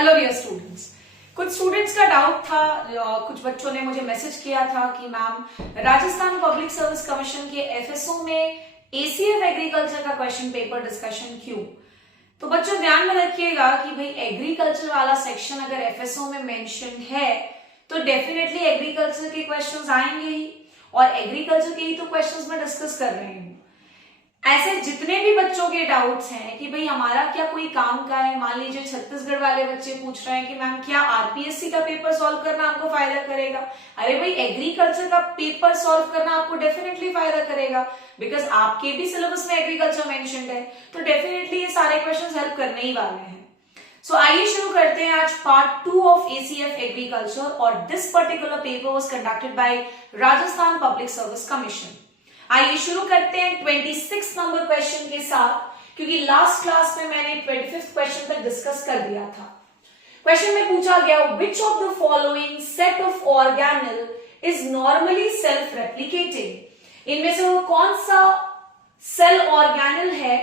Hello dear students. कुछ students का doubt था, कुछ बच्चों ने मुझे मैसेज किया था कि ma'am Rajasthan public service commission के एफएसओ में एसीएफ एग्रीकल्चर का क्वेश्चन पेपर डिस्कशन क्यों। तो बच्चों ध्यान में रखिएगा कि भाई एग्रीकल्चर वाला सेक्शन अगर एफएसओ में मेंशन है तो डेफिनेटली एग्रीकल्चर के क्वेश्चंस आएंगे ही, और एग्रीकल्चर के ही तो क्वेश्चंस मैं डिस्कस कर रही हूँ। ऐसे जितने भी बच्चों के डाउट्स हैं कि भाई हमारा क्या कोई काम का है, मान लीजिए छत्तीसगढ़ वाले बच्चे पूछ रहे हैं कि मैम क्या आरपीएससी का पेपर सॉल्व करना आपको फायदा करेगा। अरे भाई एग्रीकल्चर का पेपर सॉल्व करना आपको डेफिनेटली फायदा करेगा, बिकॉज आपके भी सिलेबस में एग्रीकल्चर मेंशन्ड है, तो डेफिनेटली ये सारे क्वेश्चंस हेल्प करने ही वाले हैं। सो आइए शुरू करते हैं आज पार्ट 2 ऑफ एसीएफ एग्रीकल्चर, और this particular paper was conducted by Rajasthan public service commission. आइए शुरू करते हैं 26 नंबर क्वेश्चन के साथ, क्योंकि लास्ट क्लास में मैंने 25th क्वेश्चन तक डिस्कस कर दिया था। क्वेश्चन में पूछा गया विच of the following set of organelle is normally self replicating. इनमें से वो कौन सा सेल ऑर्गेनेल है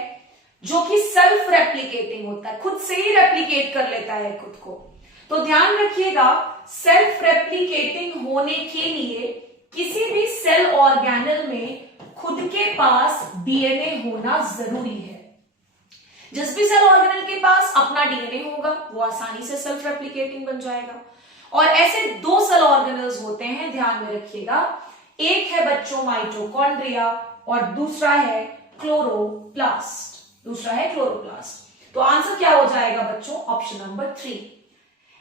जो कि सेल्फ रेप्लिकेटिंग होता है, खुद से ही रेप्लिकेट कर लेता है खुद को। तो ध्यान रखिएगा, सेल्फ रेप्लिकेटिंग होने के लिए किसी भी सेल ऑर्गेनेल में खुद के पास डीएनए होना जरूरी है। जिस भी सेल ऑर्गेनेल के पास अपना डीएनए होगा वो आसानी से सेल्फ रेप्लिकेटिंग बन जाएगा। और ऐसे दो सेल ऑर्गेनेल्स होते हैं, ध्यान में रखिएगा, एक है बच्चों माइटोकॉन्ड्रिया और दूसरा है क्लोरोप्लास्ट। तो आंसर क्या हो जाएगा बच्चों, ऑप्शन नंबर 3।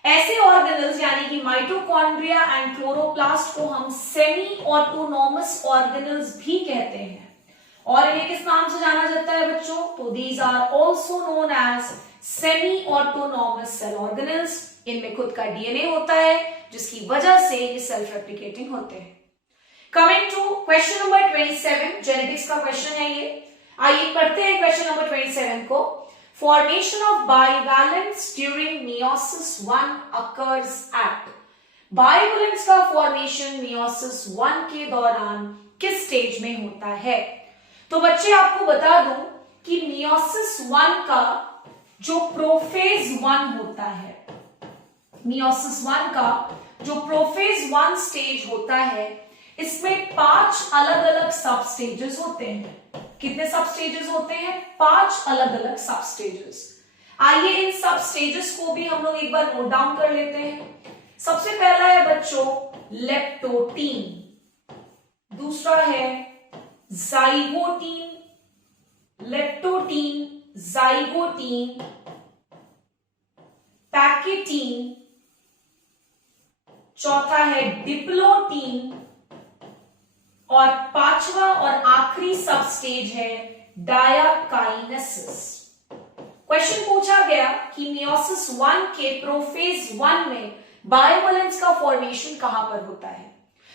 ऐसे ऑर्गेनेल्स यानी कि माइटोकॉन्ड्रिया एंड क्लोरोप्लास्ट को हम सेमी ऑटोनॉमस ऑर्गेनेल्स भी कहते हैं, और इन्हें किस नाम से जाना जाता है बच्चों, तो these are also known as semi autonomous cell organelles. इनमें खुद का डीएनए होता है जिसकी वजह से ये सेल्फ रेप्लिकेटिंग होते हैं। Coming to question number 27, genetics का क्वेश्चन है ये। आइए पढ़ते हैं क्वेश्चन नंबर 27 को। Formation of bivalents during meiosis 1 occurs at। bivalents का फॉर्मेशन meiosis 1 के दौरान किस स्टेज में होता है। तो बच्चे आपको बता दूं कि meiosis 1 का जो प्रोफेज 1 होता है, meiosis 1 का जो प्रोफेज 1 स्टेज होता है, इसमें 5 अलग अलग सब स्टेजेस होते हैं। कितने सब स्टेजेस होते हैं, 5 अलग अलग सब स्टेजेस। आइए इन सब स्टेजेस को भी हम लोग एक बार नोट डाउन कर लेते हैं। सबसे पहला है बच्चों लेप्टोटीन, दूसरा है जाइगोटीन, लेप्टोटीन, जाइगोटीन, पैकेटीन, चौथा है डिप्लोटीन, और पांचवा और आखिरी सब स्टेज है डायाकाइनेसिस। क्वेश्चन पूछा गया कि meiosis 1 के प्रोफेज 1 में बायोवैलेंस का फॉर्मेशन कहां पर होता है।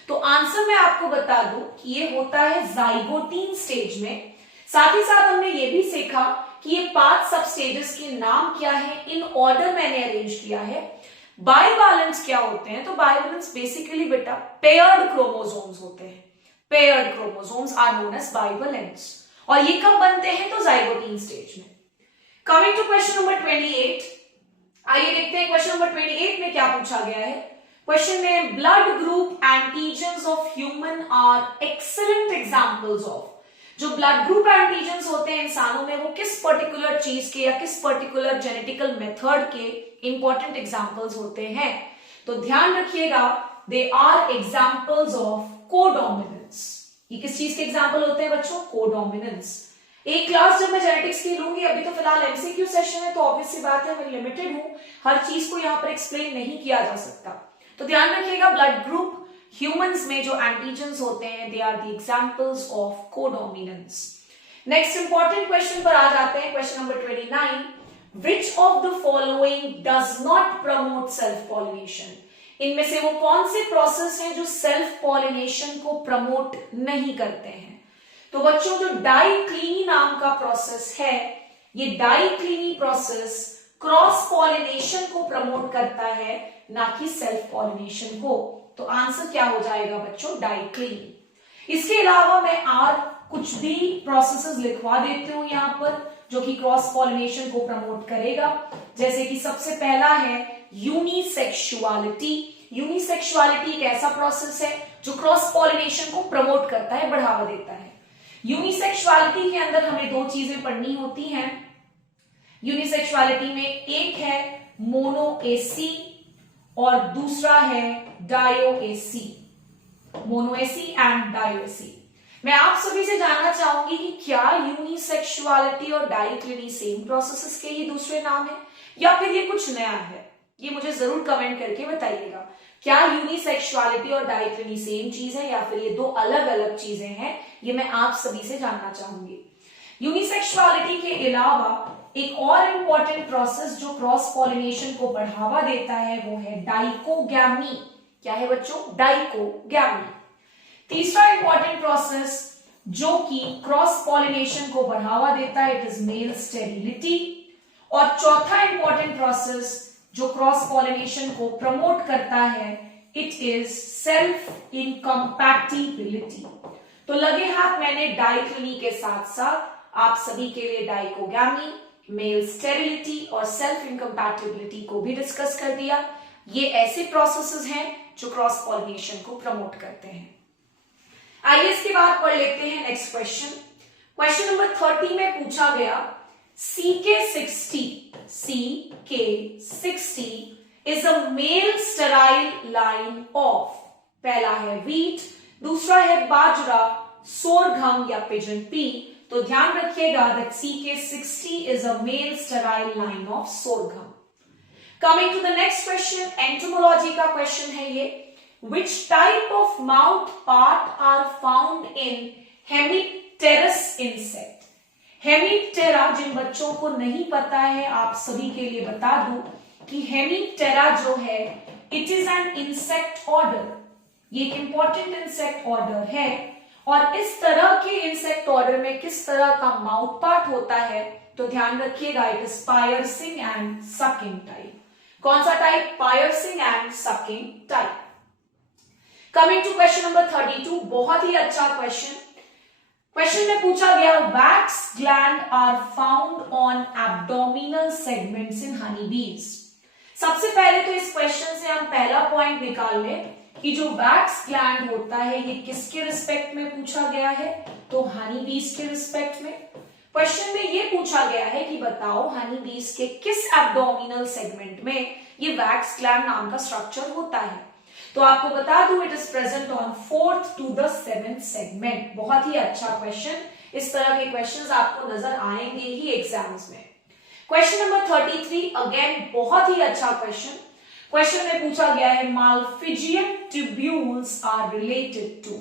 तो आंसर मैं आपको बता दूं कि ये होता है जाइगोटीन स्टेज में। साथ ही साथ हमने ये भी सीखा कि ये 5 सब स्टेजेस के नाम क्या है, इन ऑर्डर मैंने अरेंज किया है। बायोवैलेंस क्या होते हैं, तो बायोवैलेंस बेसिकली बेटा पेयर्ड क्रोमोसोम्स होते हैं। Paired chromosomes are known as bivalents, और ये कब बनते हैं, तो जाइगोटीन स्टेज में। कमिंग टू क्वेश्चन नंबर 28, आइए देखते हैं क्वेश्चन नंबर 28 में क्या पूछा गया है। क्वेश्चन में blood group antigens of human are excellent examples of. जो ब्लड ग्रुप एंटीजन्स होते हैं इंसानों में, वो किस पर्टिकुलर चीज के या किस पर्टिकुलर जेनेटिकल मेथड के इंपॉर्टेंट एग्जांपल्स होते हैं। तो ध्यान रखिएगा, they are examples of codominance. ये किस चीज के एग्जांपल होते हैं बच्चों, कोडोमिनेंस। एक क्लास जब मैं जेनेटिक्स की लूंगी, अभी तो फिलहाल एमसीक्यू सेशन है तो ऑब्वियस सी बात है मैं लिमिटेड हूं, हर चीज को यहां पर एक्सप्लेन नहीं किया जा सकता। तो ध्यान रखिएगा, ब्लड ग्रुप ह्यूमंस में जो एंटीजन्स होते हैं, they are the examples of codominance. Next important question पर आ जाते हैं, question number 29, which of the following does not promote self pollination. इनमें से वो कौन से प्रोसेस हैं जो सेल्फ पॉलिनेशन को प्रमोट नहीं करते हैं। तो बच्चों जो डाइक्लिनी नाम का प्रोसेस है, ये डाइक्लिनी प्रोसेस क्रॉस पॉलिनेशन को प्रमोट करता है, ना कि सेल्फ पॉलिनेशन को। तो आंसर क्या हो जाएगा बच्चों, डाइक्लिनी। इसके अलावा मैं और कुछ भी प्रोसेसेस लिखवा देती हूं यहां पर, जो कि क्रॉस पॉलिनेशन को प्रमोट करेगा, जैसे कि सबसे पहला है यूनिसेक्सुअलिटी। यूनिसेक्सुअलिटी एक ऐसा प्रोसेस है जो क्रॉस पॉलिनेशन को प्रमोट करता है, बढ़ावा देता है। यूनिसेक्सुअलिटी के अंदर हमें दो चीजें पढ़नी होती हैं। यूनिसेक्सुअलिटी में एक है मोनोएसी और दूसरा है डायोएसी। मोनोएसी एंड डायोएसी। मैं आप सभी से जानना चाहूंगी कि क्या यूनिसेक्सुअलिटी और डाइक्लिनी सेम प्रोसेसेस के ही दूसरे नाम है या फिर ये कुछ नया है? ये मुझे जरूर कमेंट करके बताइएगा। क्या यूनिसेक्सुअलिटी और डाइक्लिनी सेम चीज है या फिर ये दो अलग अलग चीजें हैं? ये मैं आप सभी से जानना चाहूंगी। यूनिसेक्सुअलिटी के अलावा एक और इंपॉर्टेंट प्रोसेस जो क्रॉस पॉलिनेशन को बढ़ावा देता है वो है डाइकोगैमी। क्या है बच्चों? डाइकोगैमी। तीसरा इंपॉर्टेंट प्रोसेस जो कि क्रॉस पॉलिनेशन को बढ़ावा देता है, इट इज मेल स्टेरिलिटी। और चौथा इंपॉर्टेंट प्रोसेस जो क्रॉस पॉलिनेशन को प्रमोट करता है, इट इज सेल्फ इनकम्पैटिबिलिटी। तो लगे हाथ मैंने डाइक्लिनी के साथ साथ आप सभी के लिए डाइकोगैमी, मेल स्टेरिलिटी और सेल्फ इनकम्पैटिबिलिटी को भी डिस्कस कर दिया। ये ऐसे प्रोसेसेस हैं जो क्रॉस पॉलिनेशन को प्रमोट करते हैं। आइए इसके बाद पढ़ लेते हैं नेक्स्ट क्वेश्चन। क्वेश्चन नंबर 30 में पूछा गया CK60 is a male sterile line of. पहला है व्हीट, दूसरा है बाजरा, सोरघम या पिजन पी। तो ध्यान रखिएगा that CK60 is a male sterile line of sorghum. Coming to the next question, entomology का क्वेश्चन है ये। Which type of mouth part are found in Hemipterous insect? Hemiptera, जिन बच्चों को नहीं पता है आप सभी के लिए बता दूं कि हेमिप्टेरा जो है it is an insect order. ये एक इंपॉर्टेंट इंसेक्ट ऑर्डर है और इस तरह के इंसेक्ट ऑर्डर में किस तरह का माउथ पार्ट होता है तो ध्यान रखिएगा, it is piercing and sucking type. कौन सा type? Piercing and sucking type. Coming to question number 32, बहुत ही अच्छा क्वेश्चन। क्वेश्चन में पूछा गया wax gland are found on abdominal segments in honey bees. सबसे पहले तो इस क्वेश्चन से हम पहला पॉइंट निकाल लें कि जो वैक्स ग्लैंड होता है ये किसके रिस्पेक्ट में पूछा गया है? तो हनी बीज के रिस्पेक्ट में। क्वेश्चन में ये पूछा गया है कि बताओ हनी बीज के किस एब्डोमिनल सेगमेंट में ये वैक्स ग्लैंड नाम का स्ट्रक्चर होता है। तो आपको बता दूं it is present on 4th to the 7th segment. बहुत ही अच्छा क्वेश्चन। इस तरह के क्वेश्चंस आपको नजर आएंगे ही एग्जाम्स में। क्वेश्चन नंबर 33 अगेन बहुत ही अच्छा क्वेश्चन। क्वेश्चन में पूछा गया है Malpighian tubules are related to.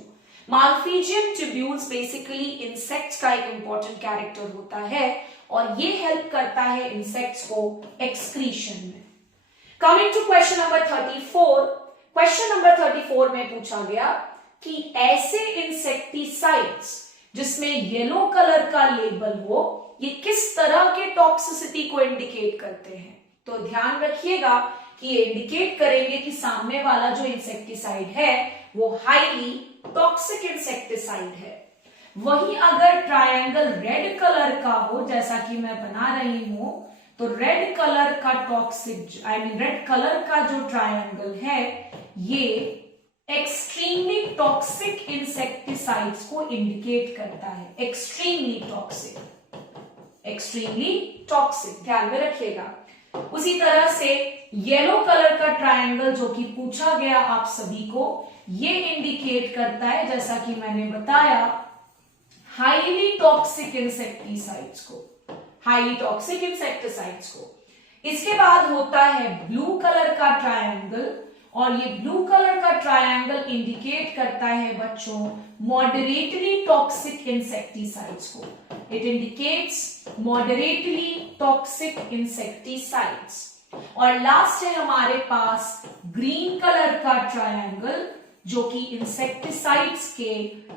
Malpighian tubules basically insects का एक इंपॉर्टेंट कैरेक्टर होता है और ये हेल्प करता है इंसेक्ट्स को एक्सक्रीशन में। Coming to question number 34, question number 34 में पूछा गया कि ऐसे इंसेक्टिसाइड्स जिसमें येलो कलर का लेबल हो ये किस तरह के टॉक्सिसिटी को इंडिकेट करते हैं। तो ध्यान रखिएगा कि ये इंडिकेट करेंगे कि सामने वाला जो इंसेक्टिसाइड है वो हाईली टॉक्सिक इंसेक्टिसाइड है। वहीं अगर ट्रायंगल रेड कलर का हो जैसा कि मैं बना रही हूं तो रेड कलर का टॉक्सिक रेड कलर का जो ट्रायंगल है ये एक्सट्रीमली टॉक्सिक इंसेक्टिसाइड्स को इंडिकेट करता है। एक्सट्रीमली टॉक्सिक ध्यान में रखिएगा। उसी तरह से येलो कलर का ट्रायंगल जो कि पूछा गया आप सभी को ये इंडिकेट करता है जैसा कि मैंने बताया हाईली टॉक्सिक इंसेक्टिसाइड्स को। इसके बाद होता है ब्लू कलर का ट्रायंगल और ये ब्लू कलर का ट्रायंगल इंडिकेट करता है बच्चों मॉडरेटली टॉक्सिक इंसेक्टिसाइड्स को। It indicates moderately toxic insecticides. और लास्ट है हमारे पास ग्रीन कलर का ट्रायंगल जो कि इंसेक्टिसाइड्स के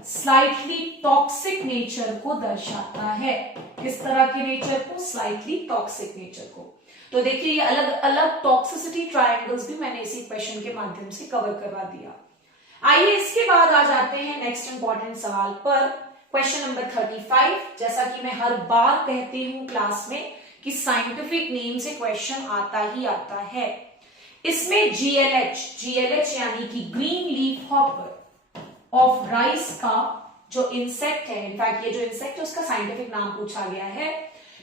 स्लाइटली टॉक्सिक नेचर को दर्शाता है। किस तरह के नेचर को? स्लाइटली टॉक्सिक नेचर को। तो देखिए ये अलग अलग टॉक्सिसिटी ट्रायंगल्स भी मैंने इसी क्वेश्चन के माध्यम से कवर करवा दिया। आइए इसके बाद आ जाते हैं नेक्स्ट इंपॉर्टेंट सवाल पर। क्वेश्चन नंबर 35, जैसा कि मैं हर बार कहती हूं क्लास में कि साइंटिफिक नेम से क्वेश्चन आता ही आता है। इसमें जीएलएच यानी कि green leaf hopper of rice का जो इंसेक्ट है, इनफैक्ट ये जो इंसेक्ट है उसका साइंटिफिक नाम पूछा गया है।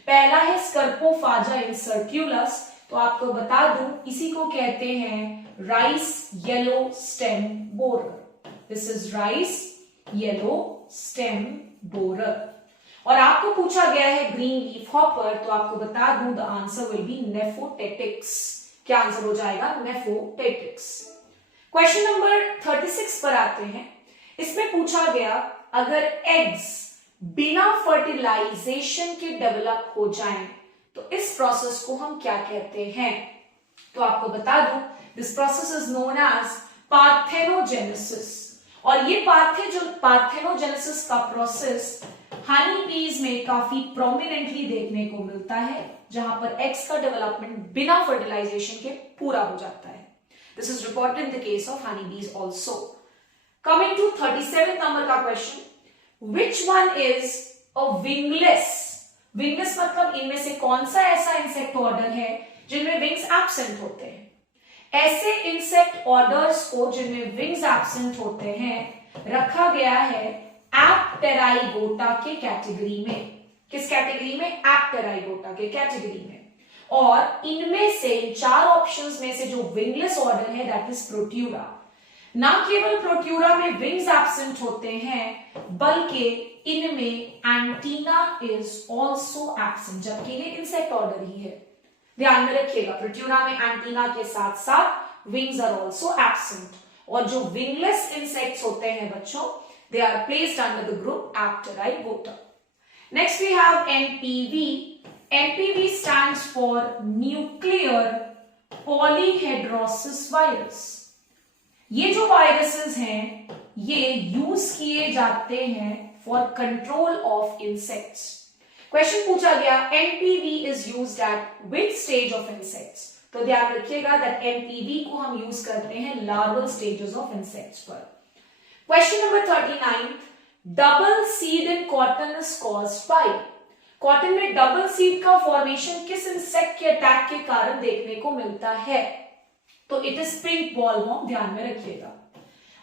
पहला है स्कर्पोफाजा इंसर्क्यूलस, तो आपको बता दूं इसी को कहते हैं rice yellow stem borer. This is rice yellow stem borer. और आपको पूछा गया है ग्रीन लीफ हॉपर, तो आपको बता दूं द आंसर विल बी नेफोटेटिक्स। क्या आंसर हो जाएगा? नेफोटेटिक्स। क्वेश्चन नंबर 36 पर आते हैं। इसमें पूछा गया अगर एग्स बिना फर्टिलाइजेशन के डेवलप हो जाएं तो इस प्रोसेस को हम क्या कहते हैं? तो आपको बता दूं this process is known as parthenogenesis. और ये पार्थेनोजेनेसिस का प्रोसेस हनी बीज में काफी प्रोमिनेंटली देखने को मिलता है, जहां पर एग्स का डेवलपमेंट बिना फर्टिलाइजेशन के पूरा हो जाता है। This is reported in the case of honey बीज ऑल्सो। कमिंग टू 37 नंबर का question, which one is a wingless? Wingless मतलब इनमें से कौन सा ऐसा इंसेक्ट ऑर्डर है जिनमें विंग्स एब्सेंट होते हैं? ऐसे इंसेक्ट ऑर्डर्स को जिनमें विंग्स एब्सेंट होते हैं रखा गया है एप्टेराइगोटा के कैटेगरी में। किस कैटेगरी में? एप्टेराइगोटा के कैटेगरी में। और इनमें से 4 ऑप्शंस में से जो विंगलेस ऑर्डर है दैट इज प्रोट्यूरा। ना केवल प्रोट्यूरा में विंग्स एब्सेंट होते हैं बल्कि इनमें एंटीना इज ऑल्सो एब्सेंट, जबकि ये इंसेक्ट ऑर्डर ही है। ध्यान में रखिएगा, प्रोट्यूरा में एंटीना के साथ साथ विंग्स आर ऑल्सो एब्सेंट। और जो विंगलेस इंसेक्ट्स होते हैं बच्चों, they are placed under the group Apterygota. Next we have NPV. NPV stands for nuclear polyhedrosis virus. ये जो वायरसेस हैं ये यूज किए जाते हैं for control of insects. Question पूछा गया NPV is used at which stage of insects? तो ध्यान रखिएगा दैट NPV को हम यूज करते हैं लार्वल स्टेजेस ऑफ इंसेक्ट्स पर। Question number 39, double seed in cotton is caused by? Cotton में डबल सीड का फॉर्मेशन किस इंसेक्ट के अटैक के कारण देखने को मिलता है? तो इट इज पिंक बॉलवॉर्म। ध्यान में रखिएगा।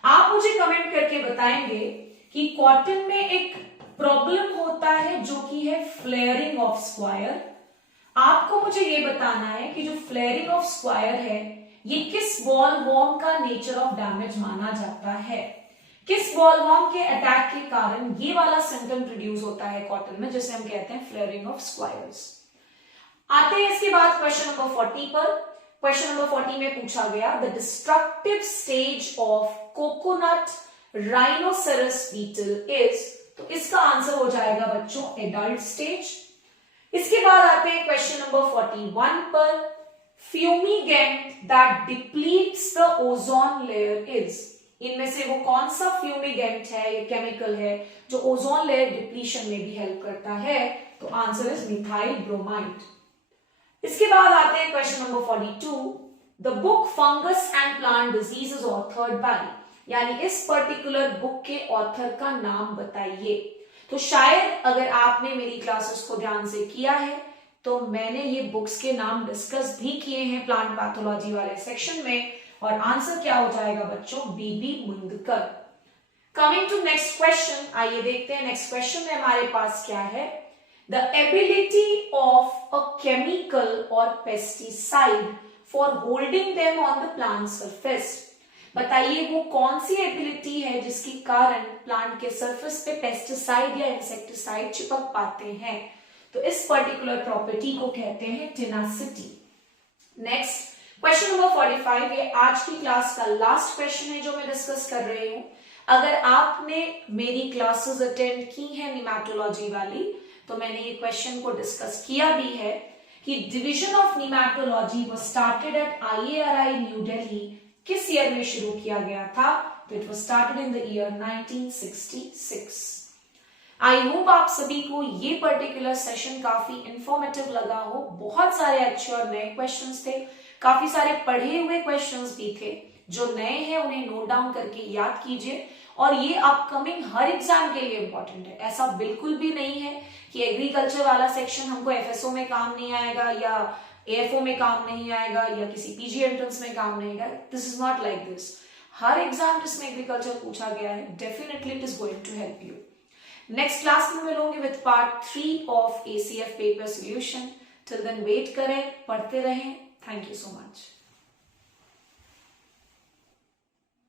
आप मुझे कमेंट करके बताएंगे कि कॉटन में एक प्रॉब्लम होता है जो कि है फ्लेयरिंग ऑफ स्क्वायर। आपको मुझे ये बताना है कि जो फ्लेयरिंग ऑफ स्क्वायर है ये किस बॉलवॉर्म का नेचर ऑफ डैमेज माना जाता है? किस बॉलवॉर्म के अटैक के कारण ये वाला सिम्टम प्रोड्यूस होता है कॉटन में, जिसे हम कहते हैं फ्लेयरिंग ऑफ स्क्वायर्स। आते हैं इसके बाद क्वेश्चन नंबर 40 पर। क्वेश्चन नंबर 40 में पूछा गया the destructive stage of coconut rhinoceros beetle is, तो इसका आंसर हो जाएगा बच्चों एडल्ट स्टेज। इसके बाद आते हैं क्वेश्चन नंबर 41 पर, fumigant that depletes the ozone layer is. इनमें से वो कौन सा फ्यूमिगेंट है या केमिकल है जो ओजोन लेयर डिप्लीशन में भी हेल्प करता है? तो आंसर इज मिथाइल ब्रोमाइड। इसके बाद आते हैं question number 42, the book fungus and plant disease is authored bye, यानी इस पर्टिकुलर बुक के ऑथर का नाम बताइए। तो शायद अगर आपने मेरी क्लासेस को ध्यान से किया है तो मैंने ये बुक्स के नाम डिस्कस भी किए हैं प्लांट पैथोलॉजी वाले सेक्शन में, और आंसर क्या हो जाएगा बच्चों? बीबी मुंदकर। कमिंग टू नेक्स्ट क्वेश्चन, आइए देखते हैं नेक्स्ट क्वेश्चन में हमारे पास क्या है। The ability of a chemical और pesticide for holding them on the plant surface. बताइए वो कौन सी एबिलिटी है जिसके कारण प्लांट के सरफेस पे पेस्टिसाइड या इंसेक्टिसाइड चिपक पाते हैं? तो इस पर्टिकुलर प्रॉपर्टी को कहते हैं टेनासिटी। नेक्स्ट क्वेश्चन नंबर 45, ये आज की क्लास का लास्ट क्वेश्चन है जो मैं डिस्कस कर रही हूं। अगर आपने मेरी क्लासेस अटेंड की है निमैटोलॉजी वाली तो मैंने ये क्वेश्चन को डिस्कस किया भी है कि division of nematology was started at IARI new Delhi किस ईयर में शुरू किया गया था? तो it was started in the year 1966। I hope आप सभी को ये पर्टिकुलर सेशन काफी इंफॉर्मेटिव लगा हो। बहुत सारे अच्छे और नए क्वेश्चंस थे, काफी सारे पढ़े हुए क्वेश्चंस भी थे। जो नए हैं उन्हें नोट डाउन करके याद कीजिए और ये अपकमिंग हर एग्जाम के लिए इंपॉर्टेंट है। ऐसा बिल्कुल भी नहीं है कि एग्रीकल्चर वाला सेक्शन हमको एफएसओ में काम नहीं आएगा या एएफओ में काम नहीं आएगा या किसी पीजी एंट्रेंस में काम नहीं आएगा। This is not like this. हर एग्जाम जिसमें एग्रीकल्चर पूछा गया है, definitely it is going to help you. Next class में मिलूंगी with part 3 of ACF paper solution. Till then wait करें, पढ़ते रहें। Thank you so much.